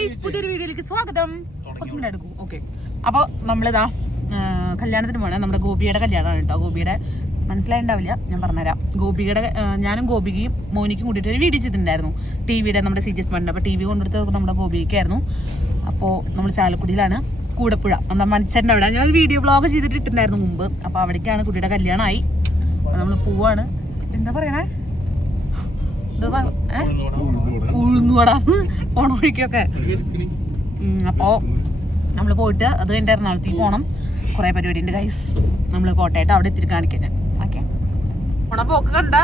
Guys, പുതിയൊരു വീഡിയോയിലേക്ക് സ്വാഗതം. കുറച്ച് മിനിറ്റ് എടുക്കും. ഓക്കെ, അപ്പോൾ നമ്മളിതാ കല്യാണത്തിന് പോകണേ. നമ്മുടെ ഗോപിയുടെ കല്യാണമാണ് കേട്ടോ. ഗോപിയുടെ മനസ്സിലായിണ്ടാവില്ല, ഞാൻ പറഞ്ഞുതരാം. ഗോപിയുടെ ഞാനും ഗോപികയും മോനിക്കും കൂട്ടിയിട്ട് ഒരു വീഡിയോ ചെയ്തിട്ടുണ്ടായിരുന്നു ടിവിയുടെ, നമ്മുടെ CGS മണ്ണിൻ്റെ. അപ്പോൾ TV കൊണ്ടെടുത്ത് നമ്മുടെ ഗോപിക്കായിരുന്നു. അപ്പോൾ നമ്മൾ ചാലക്കുടിയിലാണ്, കൂടപ്പുഴ, നമ്മുടെ മനുഷ്യൻ്റെ അവിടെ. ഞാൻ ഒരു വീഡിയോ വ്ളോഗ് ചെയ്തിട്ടുണ്ടായിരുന്നു മുമ്പ്. അപ്പോൾ അവിടേക്കാണ് കുട്ടിയുടെ കല്യാണമായി. നമ്മൾ പോവാണ്. എന്താ പറയണേ, ഉഴുന്നുവടാന്ന് പോണ വഴിക്കൊക്കെ. അപ്പോൾ നമ്മൾ പോയിട്ട് അത് കഴിഞ്ഞിട്ട് എറണാകുളത്തേക്ക് പോകണം. കുറേ പരിപാടി ഉണ്ട് ഗൈസ്. നമ്മൾ പോട്ടായിട്ട് അവിടെ എത്തിരി കാണിക്കാൻ ഞാൻ. ഓക്കെ, പോണ പോക്ക് കണ്ട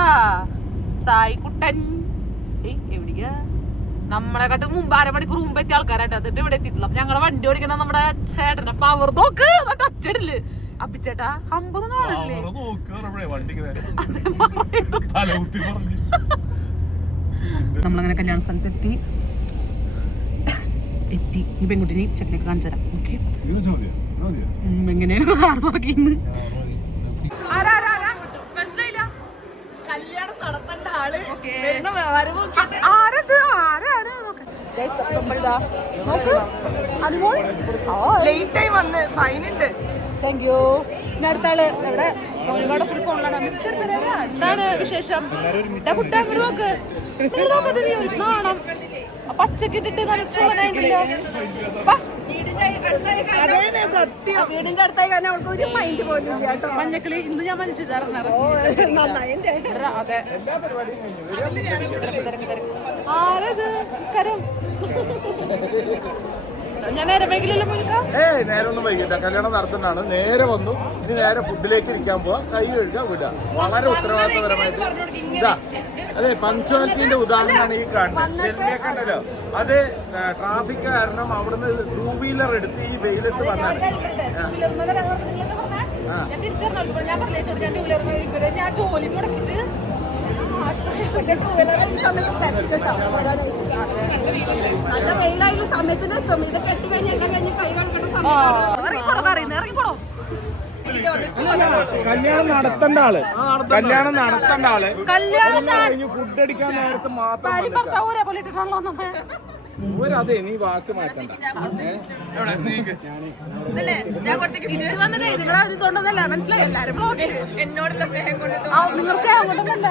സായിക്കുട്ടൻ എവിടെയാ? നമ്മളെക്കാട്ടും മുമ്പ് 1/2 മണിക്കൂർ മുമ്പ് എത്തിയ ആൾക്കാരായിട്ട്. അതിട്ട് ഇവിടെ എത്തിയിട്ടില്ല. അപ്പൊ ഞങ്ങളെ വണ്ടി ഓടിക്കണം നമ്മുടെ ചേട്ടനെ. പവർ നോക്ക് ഒറ്റടില് അപ്പിച്ചേട്ടാ 50 കാണല്ലേ. നമ്മളങ്ങനെ കല്യാണ സ്ഥലത്ത് എത്തി. ഈ പെൺകുട്ടിനെ ചെക്കനൊക്കെ കാണിച്ചു തരാം. ഓക്കെ, എങ്ങനെയാണ് കാർ നോക്കിന്ന് അടുത്താള് എവിടെ? ഫുൾ ഫോണിലാണ്. മിസ്റ്റർ പെരേര, എന്താണ് വിശേഷം? കുട്ട അങ്ങോട്ട് നോക്ക്, നോക്കത് നീ ഒരു നാണം. പച്ചക്ക് ഇട്ടിട്ട് നനച്ചോളനായിട്ടില്ലോ. വീടിന്റെ അടുത്തായി കാരണം അവൾക്ക് ഒരു മൈൻഡ് പോലും ഇല്ല കേട്ടോ. മഞ്ഞക്കിളി ഇന്ന് ഞാൻ മഞ്ഞ ചുരിദാറാണ്. അതെ, ആരത്? നമസ്കാരം. ഞാൻ നേരെ വൈകില്ലല്ലോ മോനിക്ക? നേരെ ഒന്നും വൈകില്ല. കല്യാണം നടത്തുന്നതാണ്. നേരെ വന്നു. ഇനി നേരെ ഫുഡിലേക്ക് ഇരിക്കാൻ പോവാ. കൈ കഴുകാൻ വിടുക. വളരെ ഉത്തരവാദിത്തപരമായിട്ട്. ഇതാ അതെ, പങ്ക്ച്വാലിറ്റിന്റെ ഉദാഹരണമാണ് ഈ കാണുന്നത്. ശരിയെ കണ്ടല്ലോ. അത് ട്രാഫിക് കാരണം അവിടുന്ന് 2 വീലർ എടുത്ത് ഈ വെയിലത്ത് വന്നാണ്. ഞാൻ ജോലി മുടക്കിട്ട് നല്ല വെയിലായുള്ള സമയത്തിന് ഇത് കെട്ടി കഴിഞ്ഞിട്ട് കഴിഞ്ഞ് കൈ ഇറങ്ങിപ്പോടോ. കല്യാണം നടത്തേണ്ട ആള് കല്യാണം കഴിഞ്ഞ് ഫുഡ് അടിക്കാൻ നേരത്ത് മാത്രം ഒരതെ നീ വാക്ക് മാറ്റണ്ട. മനസ്സിലായി എല്ലാരും എന്നോടുള്ള സ്നേഹം കൊണ്ട്. നിങ്ങൾ സ്നേഹം കൊണ്ടൊന്നല്ല.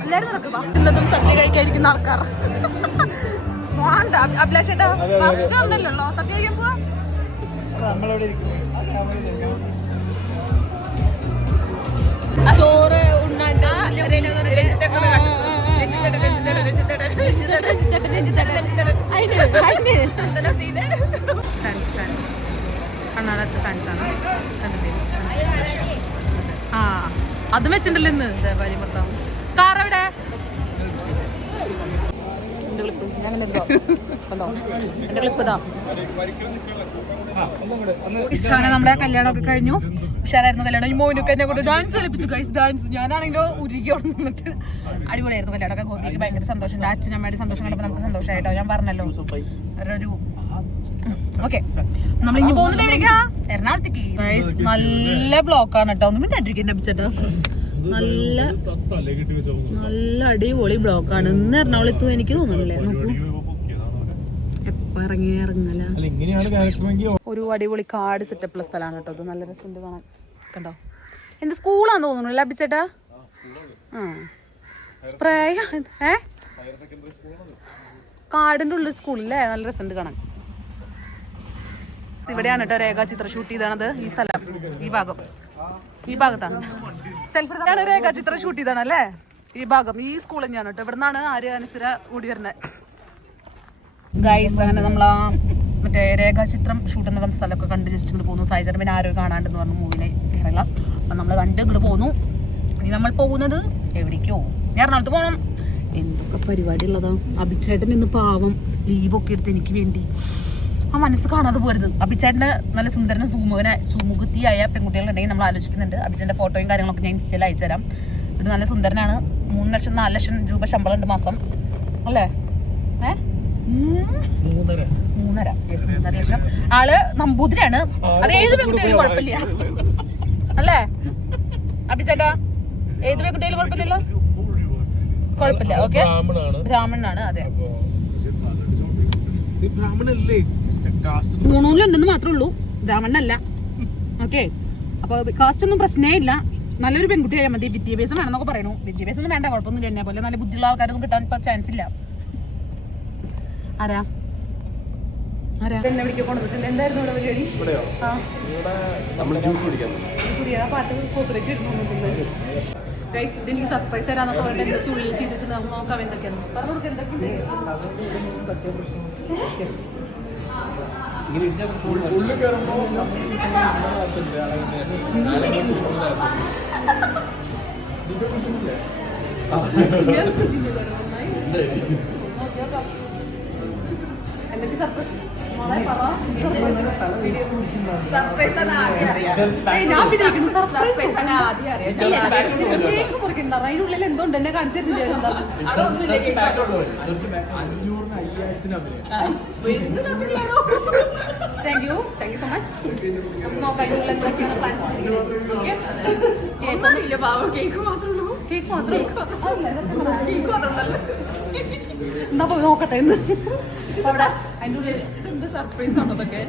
എല്ലാരും നടക്കുക. ഇന്നതും സദ്യ കഴിക്കാതിരിക്കുന്ന ആൾക്കാർ വേണ്ട. അഭിലാഷേട്ടാ വന്നല്ലോ സദ്യ കഴിക്കാൻ പോവാ. ചോറ് ഉണ്ണാണ്ട് കണ്ണാടച്ച ഫാൻസാണ്. ആ അതും വെച്ചിട്ടുണ്ടല്ലോ ഇന്ന് ഭാര്യ ഭർത്താവ്. കാർ എവിടെ? എന്റെ ക്ലിപ്പ് ഞാൻ കണ്ടോ? എന്റെ ക്ലിപ്പ് ഇതാ. ഇഷ്ടാണ്. നമ്മുടെ കല്യാണമൊക്കെ കഴിഞ്ഞു. ഉഷാറായിരുന്നു കല്യാണം. ഈ മോനൊക്കെ എന്നെ കൊണ്ട് ഡാൻസ് കളിപ്പിച്ചു ഗൈസ്. ഡാൻസ് ഞാനാണെങ്കിലോ ഉരുകി വന്നിട്ട് അടിപൊളിയായിരുന്നു കല്യാണമൊക്കെ. ഗോപിക്ക് ഭയങ്കര സന്തോഷമുണ്ട്. അച്ഛനമ്മയുടെ സന്തോഷം കണ്ടപ്പോൾ നമുക്ക് സന്തോഷമായിട്ടോ. ഞാൻ പറഞ്ഞല്ലോ ഒരു ഓക്കെ. നമ്മളിഞ്ഞ് പോകുന്നത് എവിടേക്കാ? എറണാകുളത്തേക്ക്. നല്ല ബ്ലോക്കാണ് കേട്ടോ. ഒന്നും മിണ്ടാണ്ടിരിക്കാൻ അപ്പിച്ചേട്ടാ. നല്ല അടിപൊളി ബ്ലോക്കാണ്. ഇന്ന് എറണാകുളത്ത് എനിക്ക് തോന്നുന്നില്ലേ. നോക്കൂ, എപ്പോ ഇറങ്ങല. ഒരു അടിപൊളി കാട് സെറ്റപ്പുള്ള സ്ഥലമാണ് കേട്ടോ. ഇത് നല്ല രസമുണ്ട് കാണാൻ. കണ്ടോ, എന്ത് സ്കൂളാന്ന് തോന്നുന്നു ലഭിച്ചേട്ടാ. ആ സ്പ്രേ കാടിന്റെ ഉള്ളിൽ സ്കൂളില്ലേ. നല്ല രസമുണ്ട് കാണാൻ. ഇവിടെയാണ് കേട്ടോ രേഖാചിത്രം ഷൂട്ട് ചെയ്താണത്. ഈ സ്ഥലം, ഈ ഭാഗത്താണ് സെൽഫ് രേഖാചിത്രം ഷൂട്ട് ചെയ്താണല്ലേ. ഈ ഭാഗം ഈ സ്കൂൾ തന്നെയാണ് കേട്ടോ. ഇവിടെ നിന്നാണ് ആര്യാനശ്വര കൂടി വരുന്നത് ഗൈസ്. അങ്ങനെ നമ്മളാ മറ്റേ രേഖാചിത്രം ഷൂട്ട് നടന്ന സ്ഥലമൊക്കെ കണ്ട് ജസ്റ്റ് ഇങ്ങോട്ട് പോകുന്നു. സായിചരം പിന്നെ ആരോ കാണാണ്ടെന്ന് പറഞ്ഞു മൂവിയിലെ കേരള. അപ്പം നമ്മൾ കണ്ട് ഇങ്ങോട്ട് പോകുന്നു. ഇനി നമ്മൾ പോകുന്നത് എവിടേക്കോ? ഞാൻ എറണാകുളത്ത് പോകണം. എന്തൊക്കെ പരിപാടി ഉള്ളതാ. അഭിച്ചേട്ടൻ ഇന്ന് പാവം ലീവൊക്കെ എടുത്ത് എനിക്ക് വേണ്ടി. ആ മനസ്സ് കാണാതെ പോരുത്. അഭിച്ചേട്ടൻ്റെ നല്ല സുന്ദരനും സുമുഖത്തിയായ പെൺകുട്ടികളുണ്ടെങ്കിൽ നമ്മൾ ആലോചിക്കുന്നുണ്ട്. അഭിച്ചേട്ടൻ്റെ ഫോട്ടോയും കാര്യങ്ങളൊക്കെ ഞാൻ ഇൻസ്റ്റയിൽ അയച്ചു തരാം. ഇത് നല്ല സുന്ദരനാണ്. 3 ലക്ഷം 4 ലക്ഷം രൂപ ശമ്പളം ഉണ്ട് മാസം അല്ലേ? 3.5 ലക്ഷം. ആള് നമ്പൂതിരിയാണ്. അത് ഏത് പെൺകുട്ടിയാലും കുഴപ്പമില്ല അല്ലേ അഭിച്ചേട്ടാ? ഏത് പെൺകുട്ടിയാലും കുഴപ്പമില്ലല്ലോ. കുഴപ്പമില്ല. ഓക്കെ, ബ്രാഹ്മണനാണ്. അതെ, മൂന്നൂരിലുണ്ടെന്ന് മാത്രമേ ഉള്ളൂ, ബ്രാഹ്മണനല്ല. ഓക്കെ, അപ്പൊ കാസ്റ്റ് ഒന്നും പ്രശ്നമേ ഇല്ല. നല്ലൊരു പെൺകുട്ടി ആയാൽ മതി. വിദ്യാഭ്യാസം വേണമെന്നൊക്കെ പറയണു. വിദ്യാഭ്യാസം ഒന്നും വേണ്ട, കുഴപ്പമൊന്നുമില്ല. എന്നെ പോലെ നല്ല ബുദ്ധിയുള്ള ആൾക്കാരൊന്നും കിട്ടാൻ ഇപ്പൊ ചാൻസ് ഇല്ല. ആരാ എന്നെ വിളിക്കാൻ കൊണ്ടുവന്നിട്ടുണ്ട്. എന്തായിരുന്നു ഇവിടെ പരിപാടി? പാട്ട് കോപ്പറേറ്റ് ഗൈസ്, എനിക്ക് സർപ്രൈസ് തരാന്നൊക്കെ പറഞ്ഞിട്ട് എന്തൊക്കെ ഉള്ളിൽ ചെയ്തിട്ട് നമുക്ക് നോക്കാം എന്തൊക്കെയാണ്. പറഞ്ഞു കൊടുക്കുക എന്തൊക്കെയുണ്ട്. എന്തൊക്കെ സർപ്രൈസ് ഞാൻ പിടിക്കുന്നു. സർപ്രൈസ് മുറിക്കണ്ട, അതിനുള്ളിൽ എന്തുകൊണ്ട് എന്നെ കാണിച്ചിരുന്നില്ല. Thank you so much. നമുക്ക് നോക്കാം അതിനുള്ള എന്തൊക്കെയാണ് പ്ലാൻ ചെയ്തിരിക്കുന്നത്. കേക്ക് മാത്രമേ എന്നാ പോയി നോക്കട്ടെ എന്ന്. അവിടെ അതിൻ്റെ ഉള്ളിൽ ഇതെന്ത് സർപ്രൈസ് ആണോ ഇതൊക്കെ?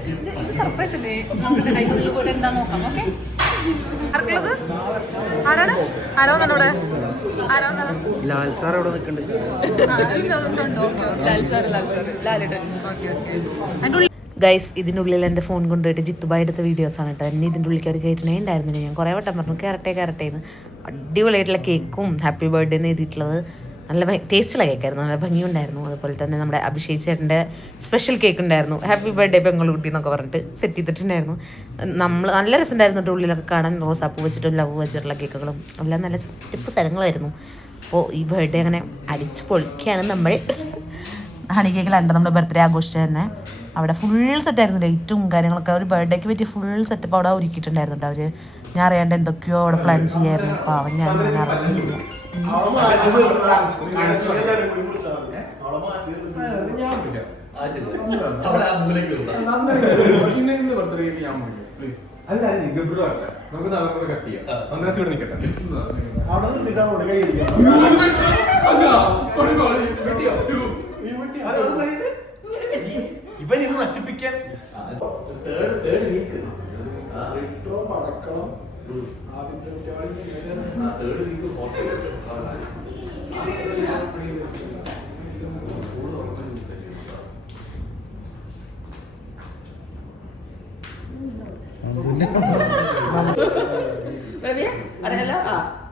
ഇത് സർപ്രൈസ് അല്ലേ? നോക്കട്ടെ അതിൻ്റെ ഉള്ളിൽ പോലെ എന്താ നോക്കാം. ഓക്കെ, ആർക്കുള്ളത്? ആരാണ്? ആരോ ഇവിടെ ലാൽ സാർ അവിടെ നിൽക്കുന്നുണ്ട്. ഗൈസ്, ഇതിനുള്ളിൽ എൻ്റെ ഫോൺ കൊണ്ടുപോയിട്ട് ജിത്തുബായി എടുത്ത വീഡിയോസാണ് കേട്ടോ. എന്നെ ഇതിൻ്റെ ഉള്ളിൽ ഒരു കയറ്റണേ ഉണ്ടായിരുന്നില്ല. ഞാൻ കുറേ വട്ടം പറഞ്ഞു കയറട്ടെ എന്ന്. അടിപൊളിയായിട്ടുള്ള കേക്കും ഹാപ്പി ബർത്ത്ഡേ എന്ന് എഴുതിയിട്ടുള്ളത് നല്ല ടേസ്റ്റുള്ള കേക്കായിരുന്നു, നല്ല ഭംഗിയുണ്ടായിരുന്നു. അതുപോലെ തന്നെ നമ്മുടെ അഭിഷേക് ചേട്ടൻ്റെ സ്പെഷ്യൽ കേക്ക് ഉണ്ടായിരുന്നു. ഹാപ്പി ബർത്ത്ഡേ പെങ്ങളുട്ടി എന്നൊക്കെ പറഞ്ഞിട്ട് സെറ്റ് ചെയ്തിട്ടുണ്ടായിരുന്നു. നമ്മൾ നല്ല രസമുണ്ടായിരുന്നു കേട്ടോ. ഉള്ളിലൊക്കെ കാണാൻ റോസാപ്പൂ വെച്ചിട്ടും ലവ് വെച്ചിട്ടുള്ള കേക്കുകളും എല്ലാം നല്ല ടിപ്പ് സ്ഥലങ്ങളായിരുന്നു. അപ്പോൾ ഈ ബർത്ത്ഡേ അങ്ങനെ അടിച്ച് പൊളിക്കുകയാണ് നമ്മൾ. ഹണി കേക്കിലുണ്ട് നമ്മുടെ ബർത്ത്ഡേ ആഘോഷിച്ച തന്നെ. അവിടെ ഫുൾ സെറ്റായിരുന്നു, ലൈറ്റും കാര്യങ്ങളൊക്കെ. ഒരു ബർത്ത്ഡേക്ക് പറ്റിയ ഫുൾ സെറ്റപ്പ് അവിടെ ഒരുക്കിയിട്ടുണ്ടായിരുന്നു കേട്ടോ അവർ. ഞാൻ അറിയാണ്ട് എന്തൊക്കെയോ അവിടെ പ്ലാൻ ചെയ്യായിരുന്നു. അപ്പോൾ അവൻ ഞാൻ അറിയില്ല. ഇവൻ ഇത് നശിപ്പിക്കാൻ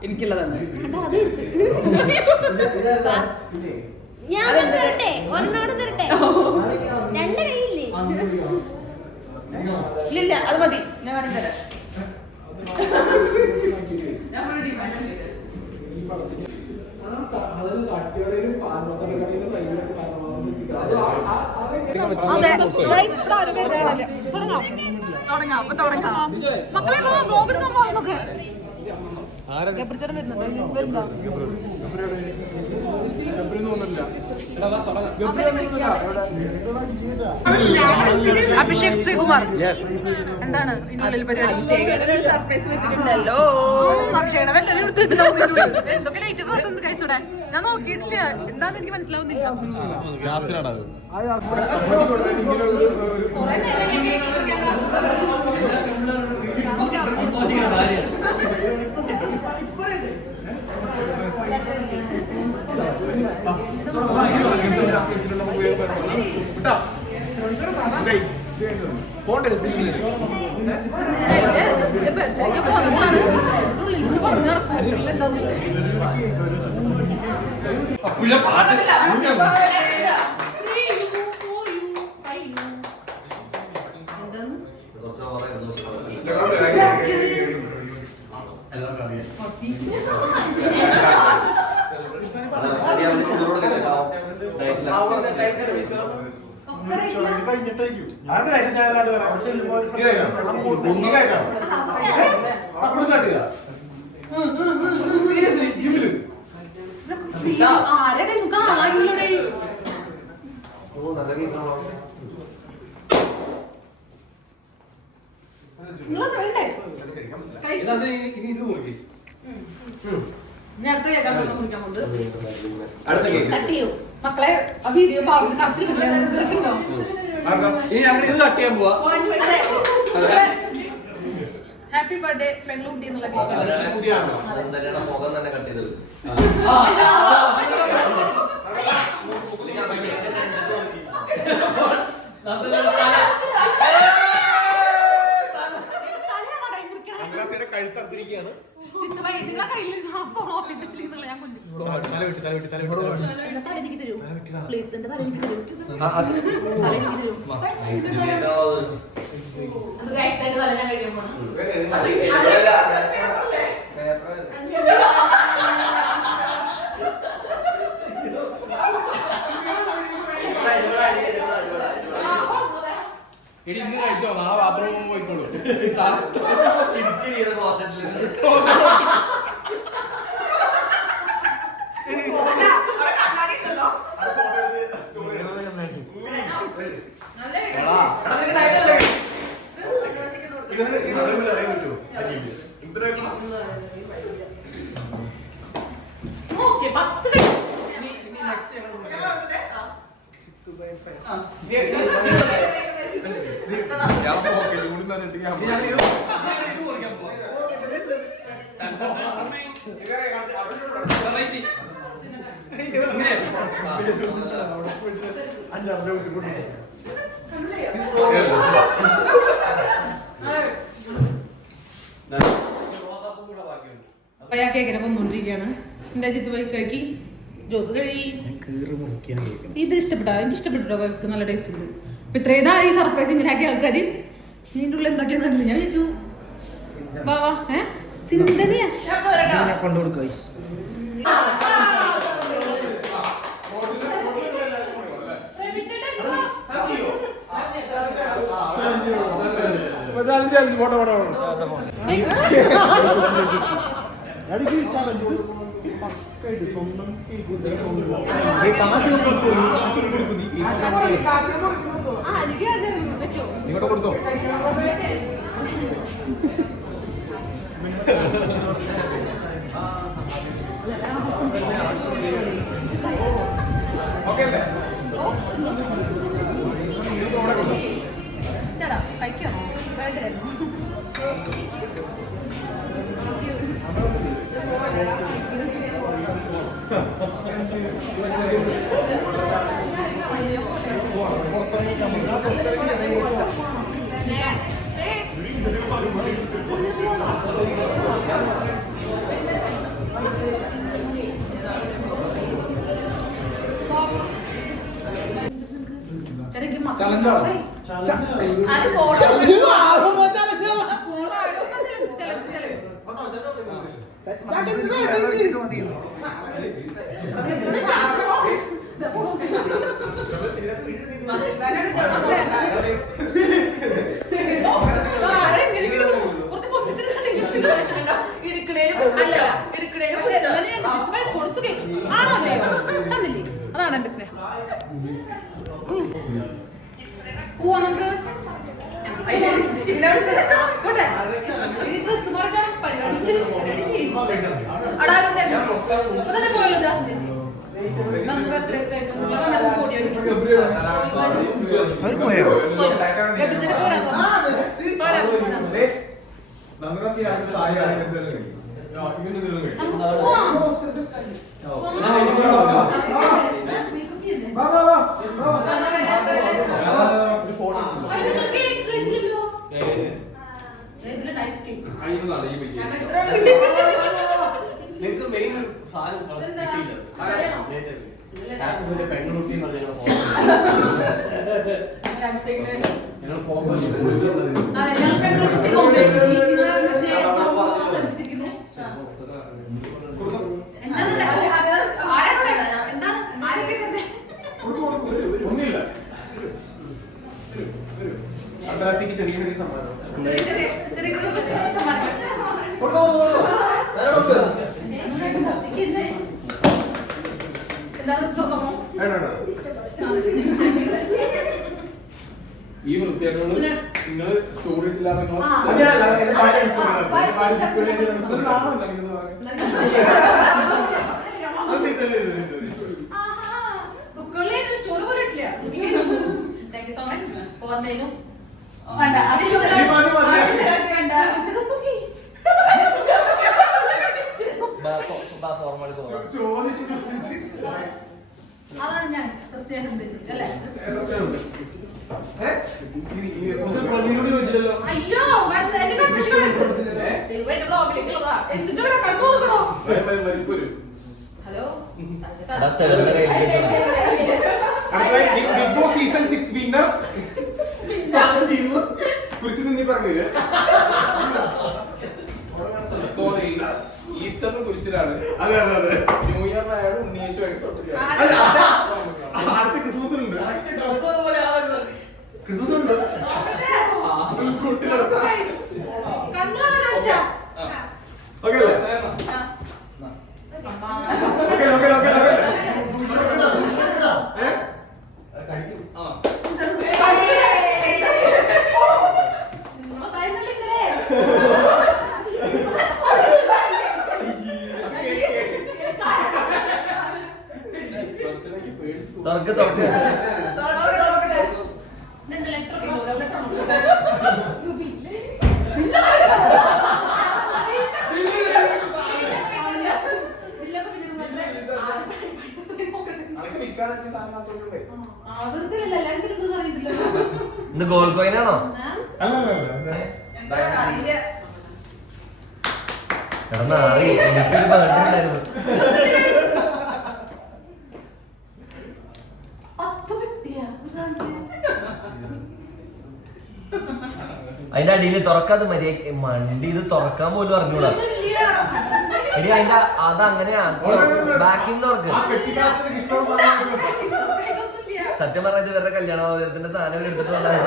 എനിക്കുള്ളതാണ്. ഞാൻ തരട്ടെ, ഒരെണ്ണോട് തരട്ടെ. രണ്ട് കൈയില്ലേ? ഇല്ല, അത് മതി. ഞാൻ വേണമെങ്കിൽ തരാം. മക്കളെ ബ്ലോഗ് എടുക്കാൻ പോകാം നമുക്ക്. അഭിഷേക് ശ്രീകുമാർ, എന്താണ് ഇതിനുള്ളിൽ പരിപാടി? സർപ്രൈസ് വെച്ചിട്ടുണ്ടല്ലോ. അഭിഷേകയുടെ വെല്ലം എടുത്ത് വെച്ചിട്ടുണ്ടാവും. എന്തൊക്കെ ലൈറ്റ് ഒക്കെ വന്നിട്ടുണ്ട് കഴിച്ചൂടെ? ഞാൻ നോക്കിയിട്ടില്ല, എന്താന്ന് എനിക്ക് മനസ്സിലാവുന്നില്ല. ഞാൻ അടുത്ത കേൾക്കാൻ മുറിക്കാൻ പോകുന്നത് അടുത്ത കേക്ക് കട്ട് ചെയ്യൂ മക്കളെ. ആ വീഡിയോ കറച്ചിട്ടുണ്ടോ? ഇനി ഞങ്ങൾ ഇത് കട്ട് ചെയ്യാൻ പോവാ. ഹാപ്പി ബർത്ത്ഡേ പെൺകുട്ടി എന്നുള്ള കേക്കാണ്. മുഖം തന്നെ കട്ട് ചെയ്തത്. കഴുത്തത്തിരിക്കുകയാണ്. ഇനി ഇന്ന് കഴിച്ചോ, നാളെ ബാത്റൂമിൽ പോയിക്കോളൂ. കേക്കിനെ കൊന്നുകൊണ്ടിരിക്കുകയാണ്. എന്താ ചിത്തു പോയി കഴിക്കി, ജോസ് കഴി. ഇത് ഇഷ്ടപ്പെട്ടോ? എനിക്ക് ഇഷ്ടപ്പെട്ടോ. കേക്ക് നല്ല ടേസ്റ്റ് ഉണ്ട്. ഇപ്പൊ ഇത്രേതാ ഈ സർപ്രൈസ് ഇങ്ങനെ ആക്കിയ ആൾക്കാർ ഇതിൻ്റെ ഉള്ളിൽ എന്തൊക്കെയാന്ന് കണ്ടില്ല. ഞാൻ വിളിച്ചു വാ വാ. സിന്ധനിയാ കൊണ്ടുകൊടുക്കുക. ഫോട്ടോ ഫോട്ടോ നിങ്ങോട്ട് കൊടുത്തോ. കഴിക്കാമോ? ചലഞ്ചാണോ? അതാണ് എന്റെ സ്നേഹം. പോവാ നമുക്ക്. പോയല്ലോ ജാസ്മിൻ ചേച്ചി. അവർ പോയോ? നിങ്ങൾക്ക് മെയിൻ ഒരു സാധനം പെൺകുട്ടി അഡ്രാസിക്ക് ചെറിയ ചെറിയ സമ്മാനം ഈ വൃത്തിയായിട്ടോട് നിങ്ങൾ സ്റ്റോറി ഇട്ടില്ലാന്നോ അതാണ് ഞാൻ അല്ലേ അയ്യോ hello Bigg Boss season 6 winner കുറിച്ച് നീ പറഞ്ഞു സോറി ഈസ്റ്ററിന് കുരിശിലാണ്. അതെ അതെ അതെ. ന്യൂ ഇയറിനായാലും ഉണ്ണിയേശുമായിട്ട് തൊട്ടില്ല. അടുത്ത ക്രിസ്മസ് ഉണ്ട്. ക്രിസ്മസ് ഉണ്ട്. കുട്ടി ഓക്കെ ഇത് ഗോൾഡ് കോയിൻ ആണോ? അതിന്റെ അടിയിൽ തുറക്കാതെ മര്യാദ മണ്ടി ഇത് തുറക്കാൻ പോലും അറിഞ്ഞൂടാ. എടി അതിന്റെ അതങ്ങനെയാ ബാക്കിൽ തുറക്ക്. സത്യം പറഞ്ഞത് ഇവരുടെ കല്യാണത്തിന്റെ സാധനം എടുത്തിട്ട് വന്നാണ്.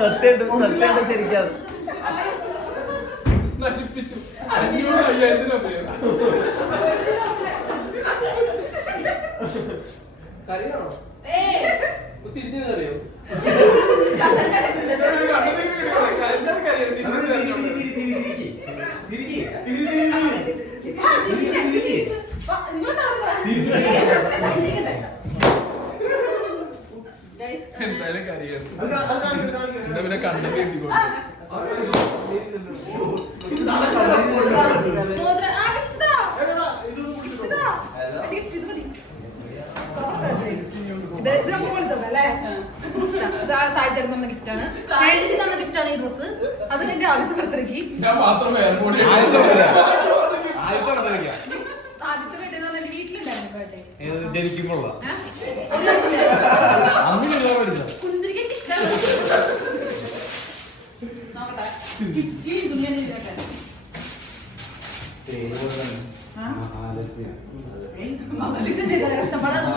സത്യം ശരിക്കും നശിപ്പിച്ചു 500,000 അഭിനയം. കറിയാണോ തിരിഞ്ഞു കറിയോ? എന്തായാലും കറിയാണ്. എന്താ പിന്നെ കണ്ണിൽ എഴുതിക്കോട്ടെ. ഗിഫ്റ്റാണ് തന്ന ഗിഫ്റ്റാണ് ഈ ഡ്രസ്. അത് എന്റെ ആദ്യത്തെ ബർത്ത്ഡേക്ക് ഞാൻ മാത്രം ആദ്യത്തെ ബർത്ത്ഡേ എന്റെ വീട്ടിലുണ്ടായിരുന്നു ബർത്ത്ഡേ കുന്തിരിക്ക് ഇഷ്ടമാണ്. കഷ്ടപ്പാടാണ്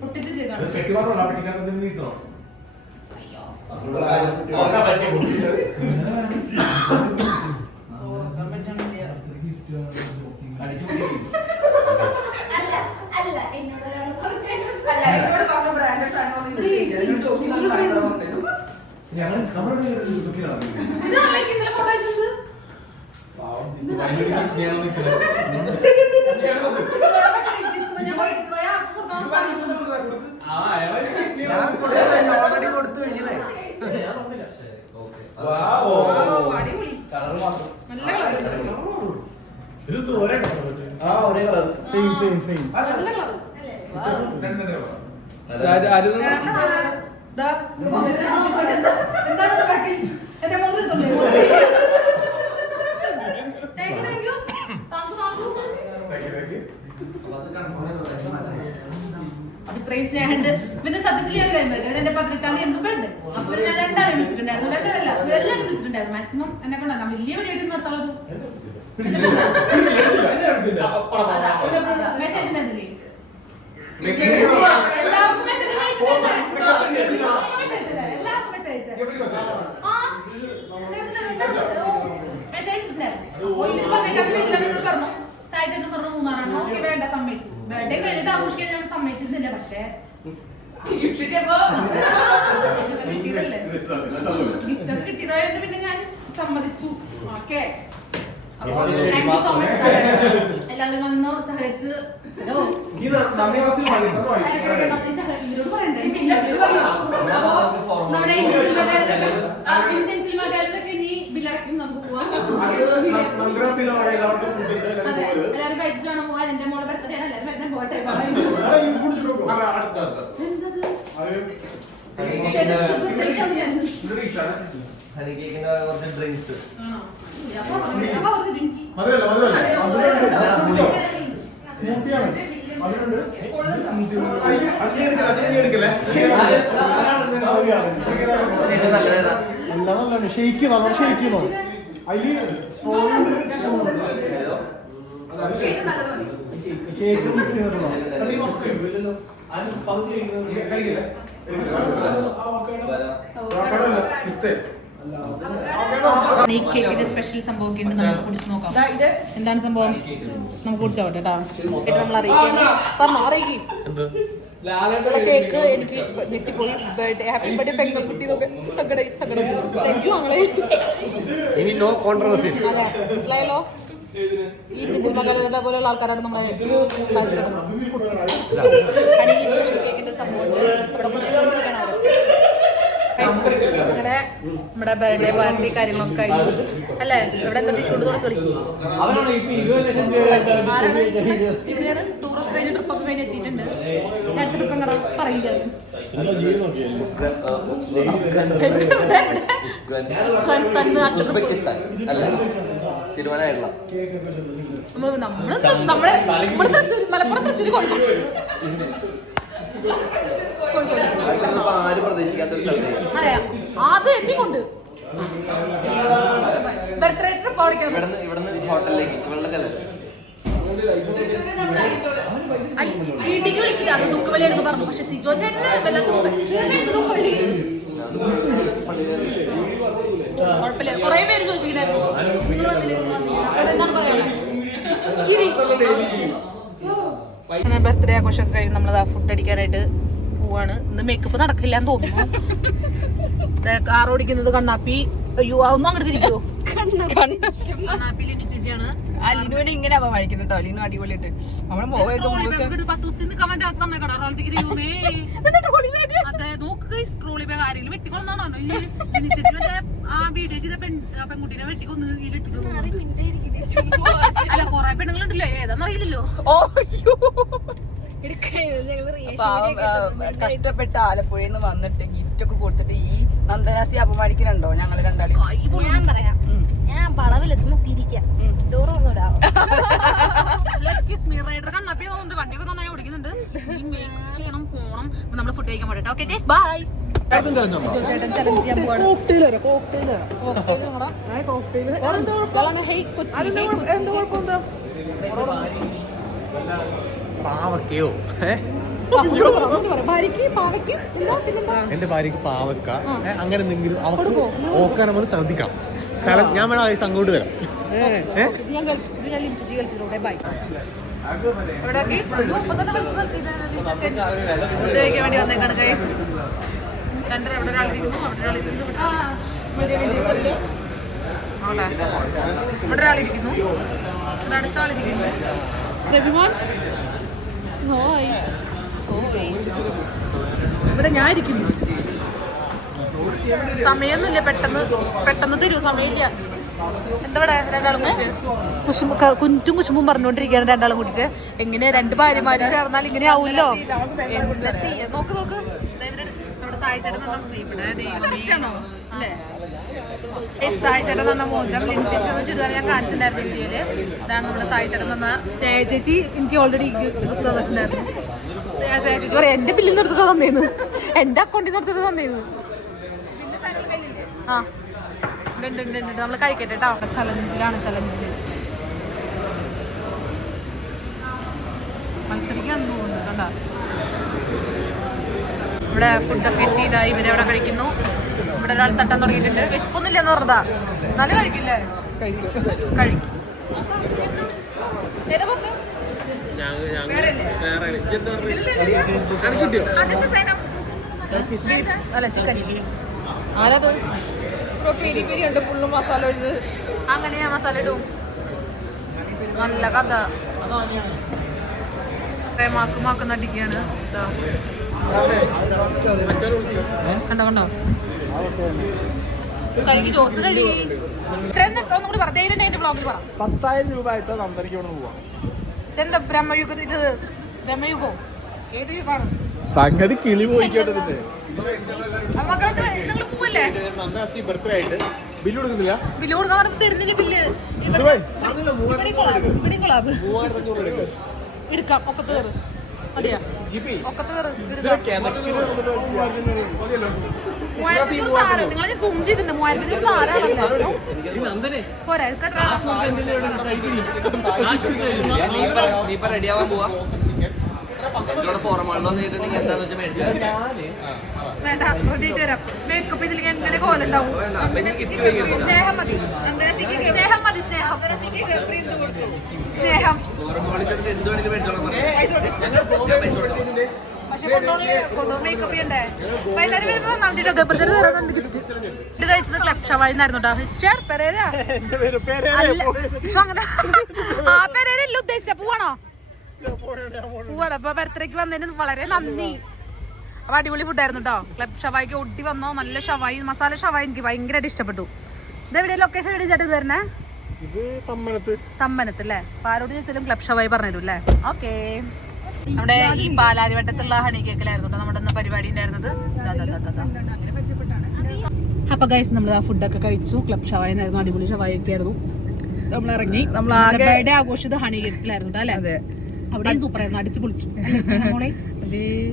പൊട്ടിച്ച് ചെയ്താണ്. പിന്നെ സത്യത്തിൽ ഞാൻ എന്റെ 18-ാം തീയതി എന്തും ഉണ്ട്. അപ്പൊ ഞാൻ രണ്ടാളെ വിളിച്ചിട്ടുണ്ടായിരുന്നു. രണ്ടാളല്ല എല്ലാവരും വിളിച്ചിട്ടുണ്ടായിരുന്നു. മാക്സിമം എന്നെ കൊണ്ടാ വലിയ പരിപാടി നടത്താളൂ. സായിച്ചേട്ടൻ പറഞ്ഞു മൂന്നാറാണ്. ഓക്കെ വേണ്ട, സമ്മതിച്ചു. ബർത്ത്ഡേ കഴിഞ്ഞിട്ട് ആഘോഷിക്കാൻ ഞങ്ങൾ സമ്മതിച്ചിരുന്നില്ല. പക്ഷേ കിട്ടിയതല്ലേ, ഗിഫ്റ്റൊക്കെ കിട്ടിയതായിട്ട് പിന്നെ ഞാൻ സമ്മതിച്ചു. Okay, thank you so much. എല്ലാവരും വന്നു സഹകരിച്ച്. ഇതിനോട് പറയണ്ടേ? അപ്പൊ നമ്മുടെ ഇന്ത്യൻ സിനിമ ഗാലറിയൊക്കെ ഇനി ബില്ലടക്കും, നമുക്ക് പോവാം. അതെ, എല്ലാവരും കഴിച്ചിട്ട് വേണം പോവാൻ. എന്റെ മോളെ ബർത്ത്ഡേ ആണ്, എല്ലാവരും വരുന്ന പോട്ടെ. ഹണി കേക്കിന്റെ കുറച്ച് ഡ്രിങ്ക്സ്. ഷെയ്ക്ക് നമ്മൾ ഷെയ്ക്കുന്നോ അതില് ഷേക്ക് മിക്സ് ചെയ്തിട്ടുണ്ടോ? കേക്കിന്റെ സ്പെഷ്യൽ സംഭവം ഒക്കെ ഉണ്ട്, നമുക്ക് കുടിച്ച് നോക്കാം. എന്താണ് സംഭവം? നമുക്ക് കുടിച്ചോട്ടെ കേട്ടോ. നമ്മൾ അറിയിക്കാം, പറഞ്ഞോ, അറിയിക്കും. കേക്ക് എനിക്ക് ഞെട്ടിപ്പോയി. ബർത്ത്ഡേ ഹാപ്പി ബർത്ത്ഡേ പെൺകുട്ടി സങ്കടം. താങ്ക് യു ആങ്ങളെ. ഇനി നോ കോൺട്രവേഴ്സി. അതെ, മനസ്സിലായല്ലോ. ഈ സിനിമകളുടെ പോലെയുള്ള ആൾക്കാരാണ് നമ്മളെ സ്പെഷ്യൽ കേക്കിന്റെ സംഭവം നമ്മുടെ ബർത്ത്ഡേ പാർട്ടി കാര്യങ്ങളൊക്കെ കഴിഞ്ഞു അല്ലേ? ഇവിടെ എന്താ ടിഷ്യൂ തുടച്ചു ഇവിടെയാണ്. ടൂറൊക്കെ കഴിഞ്ഞ് ട്രിപ്പൊക്കെ കഴിഞ്ഞ് എത്തിയിട്ടുണ്ട്. അടുത്ത ട്രിപ്പ് എങ്ങടാ പറയില്ല. നമ്മുടെ തൃശ്ശൂർ, മലപ്പുറം, തൃശ്ശൂർ, കോഴിക്കോട്. അതെ, അത് എന്നെ കൊണ്ട് ബർത്ത്ഡേ ട്രിപ്പ് വീട്ടിലേക്ക് വിളിച്ചില്ല. അത് ദുഃഖവലിയാണെന്ന് പറഞ്ഞു. പക്ഷെ സിജോ ചേട്ടന് കുഴപ്പമില്ല. കുറെ പേര് ചോദിച്ചിട്ടുണ്ടായിരുന്നു നിങ്ങൾ വന്നില്ല, എന്താണ് പറയാനുള്ളത്? അങ്ങനെ ബർത്ത്ഡേ ആഘോഷമൊക്കെ കഴിഞ്ഞ് നമ്മളത് ഫുഡ് അടിക്കാനായിട്ട് പോവാണ്. ഇന്ന് മേക്കപ്പ് നടക്കില്ല എന്ന് തോന്നുന്നു. കാർ ഓടിക്കുന്നത് കണ്ണാപ്പി. അയ്യോ, അതൊന്നും അങ്ങോട്ട് തിരിക്കുവോ? കണ്ണാപ്പി ലിൻഡി ചേച്ചിയാണ്. അലിനുവിനെ ഇങ്ങനെ വായിക്കുന്നു കേട്ടോ. അലിനു അടിപൊളിയിട്ട് നമ്മള് മോയൊക്കെ 10 ദിവസത്തിന് കമന്റ് വന്നേക്കടാ. അതെ, നോക്കുക ട്രോളി ബാഗ് ആരെങ്കിലും വെട്ടിക്കൊന്നാണോ? ആ വീഡിയോ ചെയ്ത പെൺകുട്ടീനെ വെട്ടിക്കൊന്ന് ഇതിലിട്ടിട്ട് അല്ല, കൊറേ പെണ്ണുങ്ങളുണ്ടല്ലോ, ഏതാന്ന് അറിയില്ലല്ലോ. കഷ്ടപ്പെട്ട് ആലപ്പുഴയിൽ നിന്ന് വന്നിട്ട് ഗിഫ്റ്റ് ഒക്കെ കൊടുത്തിട്ട് ഈ നന്ദനാസി അപമാനിക്കുന്നുണ്ടോ? ഞങ്ങൾ രണ്ടാളും ഞാൻ പറയാം, ഞാൻ വളവിലെത്തുമ്പോ തിരിക്കാം. ഡോർ ഒന്നുമിടാവോ? കണ്ണാപ്പി വണ്ടിയൊക്കെ നന്നായി ഓടിക്കുന്നുണ്ട്. ചെയ്യണം, പോണം. നമ്മള് ഫുഡ് കഴിക്കാൻ പോട്ടെ. Okay guys, by. സിജോ ചേട്ടൻ ചലഞ്ച് ചെയ്യാൻ പോവാണ്. പാവക്കയോ? എന്റെ ഭാര്യക്ക് പാവക്ക അങ്ങനെ എന്തെങ്കിലും അവർക്ക് ഓക്കാൻ നമ്മൾ ശ്രദ്ധിക്കാം. ഞാൻ വേണം ആവശ്യം അങ്ങോട്ട് തരാം. വേണ്ടി വന്നേക്കാണ് ഗൈസ്. ഇവിടെ ഒരാളിരിക്കുന്നു, അവിടെ ഒരാളിരിക്കുന്നു, ഇവിടെ ഒരാളിരിക്കുന്നു, ഇവിടെ അടുത്ത ആളിരിക്കുന്നുണ്ട്. രവിമോൻ, ഇവിടെ ഞാൻ ഇരിക്കുന്നു. സമയമൊന്നുമില്ല, പെട്ടെന്ന് തരൂ, സമയമില്ല. എന്താ ഇവിടെ രണ്ടാളും കുഞ്ചും കുശുമ്പും പറഞ്ഞുകൊണ്ടിരിക്കുകയാണ് രണ്ടാളും കൂടിയിട്ട്. എങ്ങനെ രണ്ട് ഭാര്യമാര് ചേർന്നാൽ ഇങ്ങനെ ആവൂല്ലോ. എന്താ ചെയ്യാ? നോക്ക് നമ്മുടെ സായിച്ചേട്ടൻ സായിച്ചേട്ടൻ തന്ന മോതിരം ലിൻഡി ചേച്ചി തന്ന ചുരിദാർ ഞാൻ കാണിച്ചിട്ടുണ്ടായിരുന്നു വീഡിയോയില്. ഇതാണ് നമ്മുടെ സായിച്ചേട്ടൻ തന്ന സ്നേഹ ചേച്ചി. എനിക്ക് ഓൾറെഡി ഡ്രസ് തന്നിട്ടുണ്ടായിരുന്നു. ചേച്ചി പറയാം, എന്റെ ബില്ലിൽ നിന്ന് എടുത്തത് തന്നേന്ന്, എന്റെ അക്കൗണ്ടിൽ നിന്ന് എടുത്തത് തന്നേന്ന്. ആ ഉണ്ട്. നമ്മൾ കഴിക്കട്ടെ കേട്ടോ. ചലഞ്ചില് മത്സരിക്കാണെന്ന് തോന്നുന്നു കണ്ടാ. ഇവിടെ ഫുഡൊക്കെ എത്തി. ഇതാ ഇവരവിടെ കഴിക്കുന്നു. ഇവിടെ ഒരാൾ തട്ടാൻ തുടങ്ങിയിട്ടുണ്ട്. വിശപ്പൊന്നുമില്ലെന്ന് പറഞ്ഞതാ. നല്ല കഴിക്കില്ലേ? കഴിക്കും. അല്ല ചിക്കൻ. ആരത്? പെരി പെരി ഉണ്ട് ഫുള്ളും മസാല ഒഴിച്ച്. അങ്ങനെ ഞാൻ മസാല ഇടും. നല്ല കഥ. മാക്ക് നടിക്കുകയാണ്. കണ്ടോ കണ്ടോ കഴിക്ക്. ജോസ് കഴി. ഇത്രയും ഒന്നും കൂടി പറഞ്ഞ എന്റെ ബ്ലോഗിൽ പറ. 10,000 രൂപ അയച്ചാൽ നന്ദനയ്ക്ക് ഇവിടെ പോവാം. ഇതെന്താ ബ്രഹ്മയുഗ? ഇത് ബ്രഹ്മയുഗോ? ഏത് യുഗാണ്? സംഗതി കിളി പോയിക്കോട്ടെ. മക്കളെ നിങ്ങൾ പോവല്ലേ? ബർത്ത്ഡേ ആയിട്ട് ബില്ല് കൊടുക്കുന്നില്ല. ബില്ല് കൊടുക്കാൻ പറഞ്ഞപ്പോൾ തരുന്നില്ല ബില്ല്. ഇവിടെ കൊളാബ് എടുക്കാം. ഒക്കത്ത് കയറ്. മതിയാ? ഒക്കത്ത് കയറ്. നിങ്ങളെ സൂം ചെയ്തിട്ടുണ്ട്. 3000 ആരാണല്ലോ പോരാ. റെഡിയാവാൻ പോവാ. വേണ്ട റെഡിയായിട്ട് വരാം. മേക്കപ്പ് ഇതിലേക്ക് എങ്ങനെ കോലുണ്ടാവും? സ്നേഹം മതി. സ്നേഹം മതി. സ്നേഹം പക്ഷെ കൊണ്ടോ മേക്കപ്പ് ചെയ്യണ്ടേ? വൈകുന്നേരം വരുമ്പോ നന്ദിയുടെ ഗബ്രിച്ചേട്ടൻ തരാറുണ്ട് ഗിഫ്റ്റ്. ഇത് കഴിച്ചത് ക്ലബ് ഷവായിന്നായിരുന്നു കേട്ടോ. മിസ്റ്റർ പെരേര. അങ്ങനെ ആ പെരേരല്ല ഉദ്ദേശിച്ച. പോവാണോ? പോവാണ്. അപ്പൊ ബർത്ത്ഡേക്ക് വന്നതിന് വളരെ നന്ദി. അപ്പൊ അടിപൊളി ഫുഡായിരുന്നു കേട്ടോ. ക്ലബ് ഷവായിക്ക് ഒട്ടി വന്നോ. നല്ല ഷവായി, മസാല ഷവായി എനിക്ക് ഭയങ്കരമായിട്ട് ഇഷ്ടപ്പെട്ടു. ഇതെവിടെ ലൊക്കേഷൻ എവിടെ ചേട്ടൻ ഇത് വരണേ? തമ്മനത്ത് അല്ലേ? അപ്പൊ ആരോട് ചോദിച്ചാലും ക്ലബ് ഷവായി പറഞ്ഞു അല്ലേ? ഓക്കെ. നമ്മുടെ ഈ പാലാരിവട്ടത്തുള്ള ഹണി കേക്കിലായിരുന്നു കേട്ടോ നമ്മുടെ പരിപാടി ഉണ്ടായിരുന്നത്. അപ്പൊ ഗൈസ് നമ്മൾ ആ ഫുഡൊക്കെ കഴിച്ചു. ക്ലബ് ഷവായി ആയിരുന്നു. അടിപൊളി ഷവായി ഒക്കെ ആയിരുന്നു. നമ്മൾ ഇറങ്ങി. നമ്മൾ ബർത്ത്ഡേ ആഘോഷിച്ചത് ഹണി കേക്സിലായിരുന്നു കേട്ടോ അല്ലേ? അവിടെയും സൂപ്പർ ആയിരുന്നു. അടിച്ചു പൊളിച്ചു.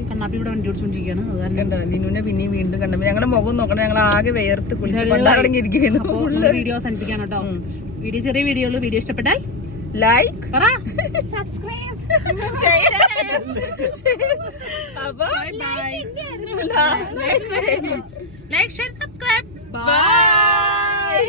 കണ്ണാപ്പി ഇവിടെ വണ്ടി ഓടിച്ചോണ്ടിരിക്കുകയാണ്. അത് കാരണം ലിനുവിനെ പിന്നെയും വീണ്ടും കണ്ടപ്പോ ഞങ്ങളുടെ മുഖം നോക്കണം. ഞങ്ങൾ ആകെ വേർത്ത് കുളിച്ചിരിക്കുന്നു. വീഡിയോ അവസാനിപ്പിക്കാൻ കേട്ടോ. വീഡിയോ ചെറിയ വീഡിയോ ഉള്ളൂ. വീഡിയോ ഇഷ്ടപ്പെട്ടാൽ like subscribe like share subscribe bye.